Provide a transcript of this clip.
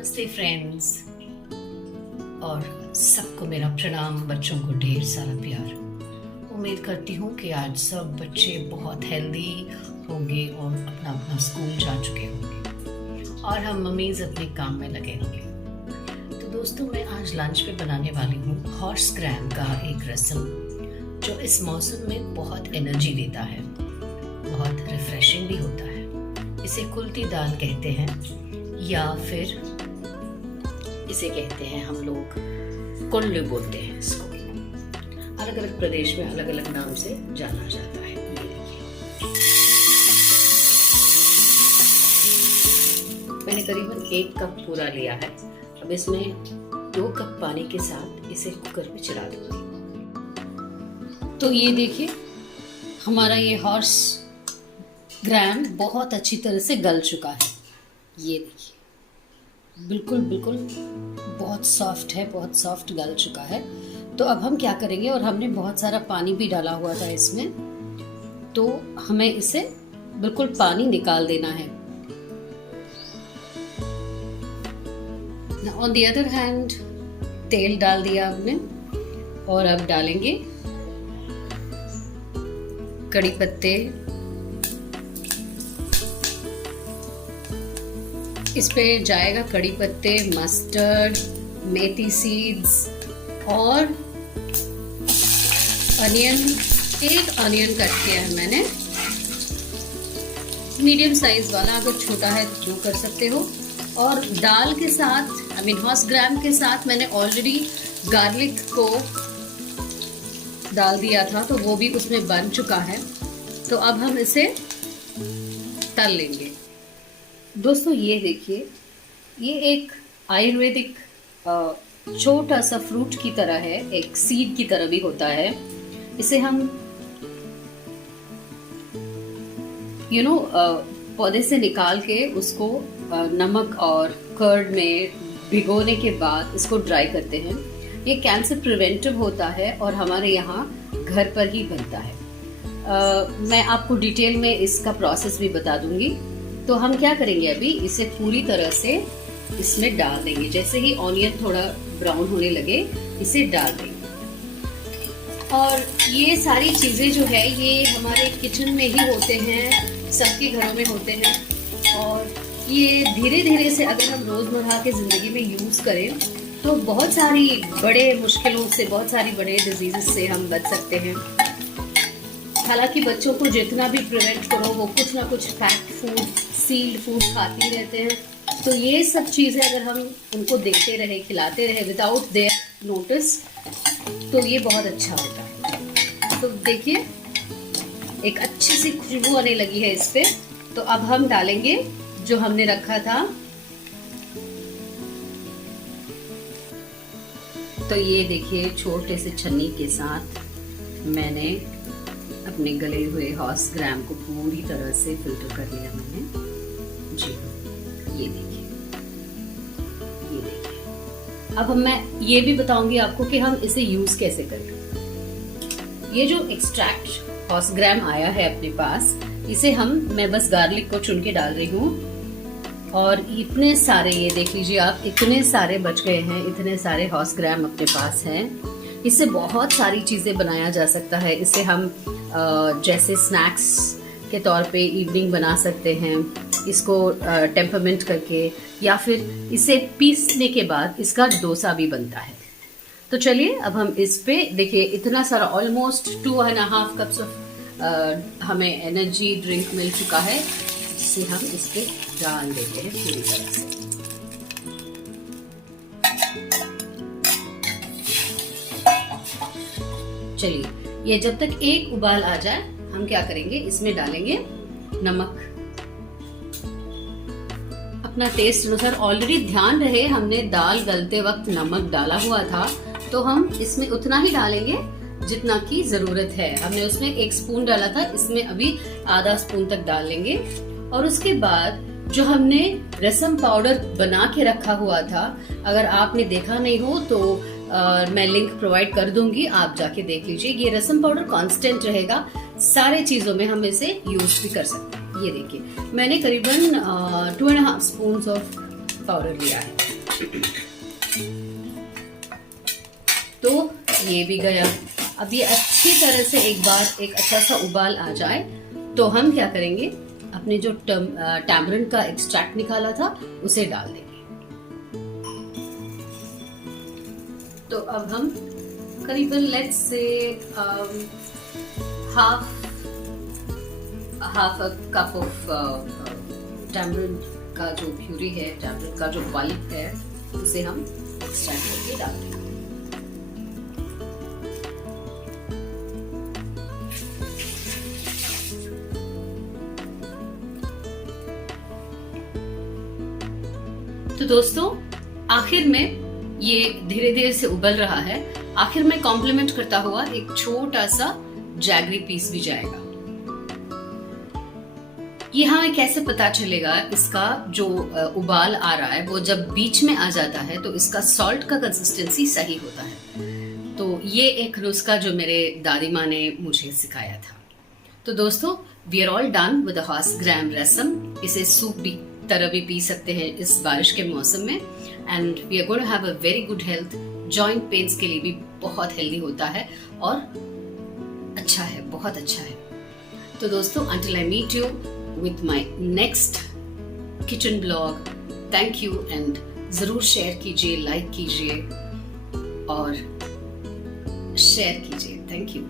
नमस्ते फ्रेंड्स, और सबको मेरा प्रणाम। बच्चों को ढेर सारा प्यार। उम्मीद करती हूँ कि आज सब बच्चे बहुत हेल्दी होंगे और अपना अपना स्कूल जा चुके होंगे और हम मम्मीज़ अपने काम में लगे होंगे। तो दोस्तों, मैं आज लंच पे बनाने वाली हूँ हॉर्स ग्राम का एक रसम, जो इस मौसम में बहुत एनर्जी देता है, बहुत रिफ्रेशिंग भी होता है। इसे कुल्ती दाल कहते हैं या फिर इसे कहते हैं हम लोग कोल्लू बोलते हैं। इसको अलग अलग प्रदेश में अलग अलग नाम से जाना जाता है। ये देखिए, मैंने करीबन 1 कप पूरा लिया है। अब इसमें 2 कप पानी के साथ इसे कुकर में चला दूंगी। तो ये देखिए, हमारा ये हॉर्स ग्राम बहुत अच्छी तरह से गल चुका है। ये देखिए, बिल्कुल बिल्कुल बहुत सॉफ्ट है, बहुत सॉफ्ट गल चुका है। तो अब हम क्या करेंगे, और हमने बहुत सारा पानी भी डाला हुआ था इसमें, तो हमें इसे बिल्कुल पानी निकाल देना है। ऑन द अदर हैंड तेल डाल दिया हमने, और अब डालेंगे कड़ी पत्ते। इस पे जाएगा कड़ी पत्ते, मस्टर्ड, मेथी सीड्स और अनियन। 1 अनियन कट किया है मैंने, मीडियम साइज वाला, अगर छोटा है तो कर सकते हो। और दाल के साथ, हॉर्स ग्राम के साथ मैंने ऑलरेडी गार्लिक को डाल दिया था, तो वो भी उसमें बन चुका है। तो अब हम इसे तल लेंगे। दोस्तों ये देखिए, ये एक आयुर्वेदिक छोटा सा फ्रूट की तरह है, एक सीड की तरह भी होता है। इसे हम पौधे से निकाल के उसको नमक और कर्ड में भिगोने के बाद इसको ड्राई करते हैं। ये कैंसर प्रिवेंटिव होता है और हमारे यहाँ घर पर ही बनता है। मैं आपको डिटेल में इसका प्रोसेस भी बता दूंगी। तो हम क्या करेंगे, अभी इसे पूरी तरह से इसमें डाल देंगे। जैसे ही ऑनियन थोड़ा ब्राउन होने लगे, इसे डाल देंगे। और ये सारी चीज़ें जो है, ये हमारे किचन में ही होते हैं, सबके घरों में होते हैं। और ये धीरे धीरे से अगर हम रोज़मर्रा की ज़िंदगी में यूज़ करें तो बहुत सारी बड़े मुश्किलों से, बहुत सारी बड़े डिजीज़ से हम बच सकते हैं। हालांकि बच्चों को जितना भी प्रिवेंट करो, वो कुछ ना कुछ पैक्ड फूड, सील्ड फूड खाती रहते हैं। तो ये सब चीज़ें अगर हम उनको देते रहे, खिलाते रहे विदाउट देयर नोटिस, तो ये बहुत अच्छा होता है। तो देखिए, एक अच्छी सी खुशबू आने लगी है इस पे। तो अब हम डालेंगे जो हमने रखा था। तो ये देखिए, छोटे से छन्नी के साथ मैंने अपने गले हुए हॉर्स ग्राम को पूरी तरह से फिल्टर कर लिया मैंने जी। ये देखिए, ये देखिए। अब मैं ये भी बताऊंगी आपको कि हम इसे यूज कैसे करें। ये जो एक्सट्रैक्ट हॉर्स ग्राम आया है अपने पास, इसे मैं बस गार्लिक को चुन के डाल रही हूँ। और इतने सारे, ये देख लीजिए आप, इतने सारे बच गए हैं, इतने सारे हॉर्स ग्राम अपने पास हैं। इससे बहुत सारी चीज़ें बनाया जा सकता है। इसे हम जैसे स्नैक्स के तौर पे इवनिंग बना सकते हैं, इसको टेम्परमेंट करके, या फिर इसे पीसने के बाद इसका डोसा भी बनता है। तो चलिए, अब हम इस पे देखिए, इतना सारा ऑलमोस्ट 2.5 कप्स ऑफ हमें एनर्जी ड्रिंक मिल चुका है, जिसे हम इस पे डाल देते हैं पूरी तरह से। चलिए, ये जब तक एक उबाल आ जाए, हम क्या करेंगे, इसमें डालेंगे नमक अपना टेस्ट अनुसार। ऑलरेडी ध्यान रहे, हमने दाल गलते वक्त नमक डाला हुआ था, तो हम इसमें उतना ही डालेंगे जितना की जरूरत है। हमने उसमें 1 स्पून डाला था, इसमें अभी आधा स्पून तक डाल लेंगे। और उसके बाद जो हमने रसम पाउडर बना के रखा हुआ था, अगर आपने देखा नहीं हो तो मैं लिंक प्रोवाइड कर दूंगी, आप जाके देख लीजिए। ये रसम पाउडर कांस्टेंट रहेगा, सारे चीजों में हम इसे यूज भी कर सकते हैं। ये देखिए, मैंने करीबन 2.5 स्पून ऑफ पाउडर लिया है। तो ये भी गया। अब ये अच्छी तरह से एक बार एक अच्छा सा उबाल आ जाए तो हम क्या करेंगे, अपने जो टैमरिंड का एक्सट्रैक्ट निकाला था उसे डाल देंगे। तो अब हम करीबन let's say half a cup of tamarind का जो प्यूरी है, टैमरिंड का जो पल्प है, उसे हम एक्सट्रैक्ट करके डाल देंगे। तो दोस्तों आखिर में ये धीरे धीरे से उबल रहा है, आखिर में कॉम्प्लीमेंट करता हुआ एक छोटा सा जैगरी पीस भी जाएगा। ये हमें कैसे पता चलेगा, इसका जो उबाल आ रहा है वो जब बीच में आ जाता है तो इसका सॉल्ट का कंसिस्टेंसी सही होता है। तो ये एक नुस्खा जो मेरे दादी माँ ने मुझे सिखाया था। तो दोस्तों we are all done with the horse gram rasam. इसे सूप भी तरह भी पी सकते हैं इस बारिश के मौसम में, and we are going to have a very good health. Joint pains के लिए भी बहुत हेल्दी होता है और अच्छा है, बहुत अच्छा है। तो दोस्तों until I meet you with my next kitchen blog, thank you and जरूर शेयर कीजिए, लाइक कीजिए और शेयर कीजिए। Thank you.